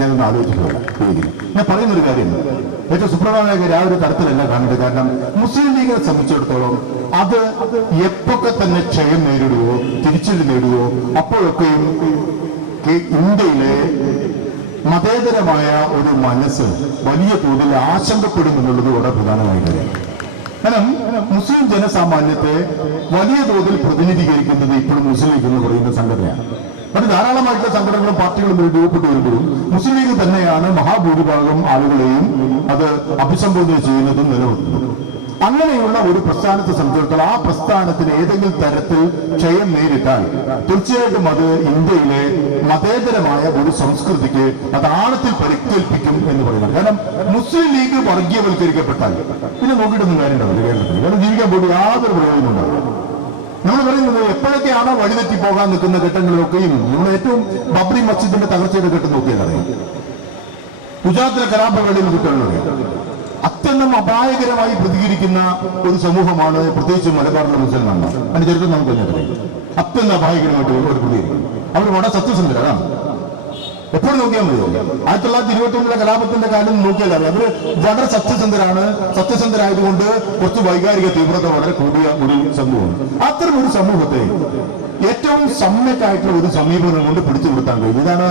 ഞാനൊന്ന് ആലോചിച്ചിട്ടില്ല. ഞാൻ പറയുന്നൊരു കാര്യം ഏറ്റവും സുപ്രധാനമായ ആ ഒരു തരത്തിലല്ല കാണുന്നത്. കാരണം മുസ്ലിം ലീഗിനെ സംബന്ധിച്ചിടത്തോളം അത് എപ്പൊക്കെ തന്നെ ക്ഷയം നേരിടുകയോ തിരിച്ചടി നേടുകയോ അപ്പോഴൊക്കെയും ഇന്ത്യയിലെ മതേതരമായ ഒരു മനസ്സ് വലിയ തോതിൽ ആശങ്കപ്പെടും എന്നുള്ളത് വളരെ പ്രധാനമായ കാര്യമാണ്. കാരണം മുസ്ലിം ജനസാമാന്യത്തെ വലിയ തോതിൽ പ്രതിനിധീകരിക്കുന്നത് ഇപ്പോഴും മുസ്ലിം ലീഗ് എന്ന് പറയുന്ന സംഘടനയാണ്. മറ്റ് ധാരാളമായിട്ടുള്ള സംഘടനകളും പാർട്ടികളും രൂപപ്പെട്ടു വരുമ്പോഴും മുസ്ലിം ലീഗ് തന്നെയാണ് മഹാഭൂരിഭാഗം ആളുകളെയും അത് അഭിസംബോധന ചെയ്യുന്നതും നിലനിർത്തുന്നതും. അങ്ങനെയുള്ള ഒരു പ്രസ്ഥാനത്തെ സംബന്ധിച്ചിടത്തോളം ആ പ്രസ്ഥാനത്തിന് ഏതെങ്കിലും തരത്തിൽ ക്ഷയം നേരിട്ടാൽ തീർച്ചയായിട്ടും അത് ഇന്ത്യയിലെ മതേതരമായ ഒരു സംസ്കൃതിക്ക് അത് ആഴത്തിൽ പരിക്കേൽപ്പിക്കും എന്ന് പറയുന്നത്. കാരണം മുസ്ലിം ലീഗ് വർഗീയവൽക്കരിക്കപ്പെട്ടാൽ പിന്നെ നോക്കിയിട്ടൊന്നും കാര്യമുണ്ടാവില്ല കേരളത്തിൽ. കാരണം ജീവിക്കാൻ പോലും യാതൊരു പ്രയോജനം ഉണ്ടാവില്ല. നമ്മൾ പറയുന്നത് എപ്പോഴൊക്കെയാണോ വഴിതെറ്റി പോകാൻ നിൽക്കുന്ന ഘട്ടങ്ങളിലൊക്കെയും നമ്മൾ ഏറ്റവും ബാബറി മസ്ജിദിന്റെ തകർച്ചയുടെ ഘട്ടം നോക്കിയാൽ അറിയാം. ഗുജറാത്തിലെ കലാപവേളയിൽ കുറ്റങ്ങളുണ്ട്. അത്യന്തം അപായകരമായി പ്രതികരിക്കുന്ന ഒരു സമൂഹമാണ് പ്രത്യേകിച്ച് മലബാറിലെ മുസൽമാന്മാർ. അതിന്റെ ചരിത്രം നമുക്ക് തന്നെ അറിയാം. അത്യന്തം അപായകരമായിട്ട് ഒരു പ്രതികരിക്കും. അവർ വളരെ സത്യസന്ധരാണ്. എപ്പോഴും നോക്കിയാൽ മതി. 1921 കലാപത്തിന്റെ കാലം നോക്കിയാൽ അറിയാം. അവര് വളരെ സത്യസന്ധരാണ്. സത്യസന്ധരായതുകൊണ്ട് കുറച്ച് വൈകാരിക തീവ്രത വളരെ കൂടിയ ഒരു സമൂഹമാണ്. അത്തരം ഒരു സമൂഹത്തെ ഏറ്റവും സമ്യക്കായിട്ടുള്ള ഒരു സമീപനം കൊണ്ട് പിടിച്ചു നിർത്താൻ കഴിയും. ഇതാണ്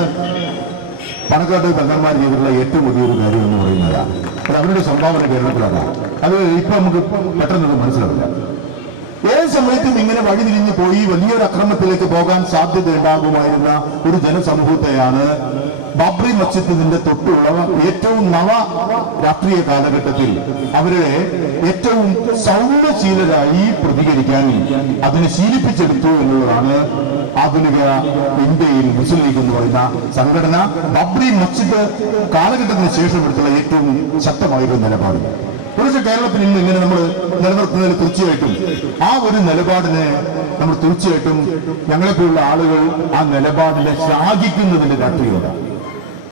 പണക്കാട്ട് തങ്ങന്മാർ ചെയ്തിട്ടുള്ള ഏറ്റവും വലിയൊരു കാര്യം എന്ന് പറയുന്നത്. അത് അവരുടെ സംഭാവന കേരളത്തിലാണ്. അത് ഇപ്പൊ നമുക്ക് പെട്ടെന്ന് മനസ്സിലാവില്ല. ഏത് സമയത്തും ഇങ്ങനെ വഴിതിരിഞ്ഞു പോയി വലിയൊരു അക്രമത്തിലേക്ക് പോകാൻ സാധ്യത ഉണ്ടാകുമായിരുന്ന ഒരു ജനസമൂഹത്തെയാണ് ബാബറി മസ്ജിദിന്റെ തൊട്ടുള്ള ഏറ്റവും നവ രാഷ്ട്രീയ കാലഘട്ടത്തിൽ അവരെ ഏറ്റവും സൗമ്യശീലരായി പ്രതികരിക്കാൻ അതിനെ ശീലിപ്പിച്ചെടുത്തു എന്നുള്ളതാണ് ആധുനിക ഇന്ത്യയിൽ മുസ്ലിം ലീഗ് എന്ന് പറയുന്ന സംഘടന ബാബറി മസ്ജിദ് കാലഘട്ടത്തിന് ശേഷം എടുത്തുള്ള ഏറ്റവും ശക്തമായൊരു നിലപാട്. കുറച്ച് കേരളത്തിൽ ഇന്ന് ഇങ്ങനെ നമ്മൾ നിലനിർത്തുന്നതിൽ തീർച്ചയായിട്ടും ആ ഒരു നിലപാടിനെ നമ്മൾ തീർച്ചയായിട്ടും ഞങ്ങളെപ്പോലുള്ള ആളുകൾ ആ നിലപാടിനെ ശ്ലാഘിക്കുന്നതിന്റെ രാഷ്ട്രീയത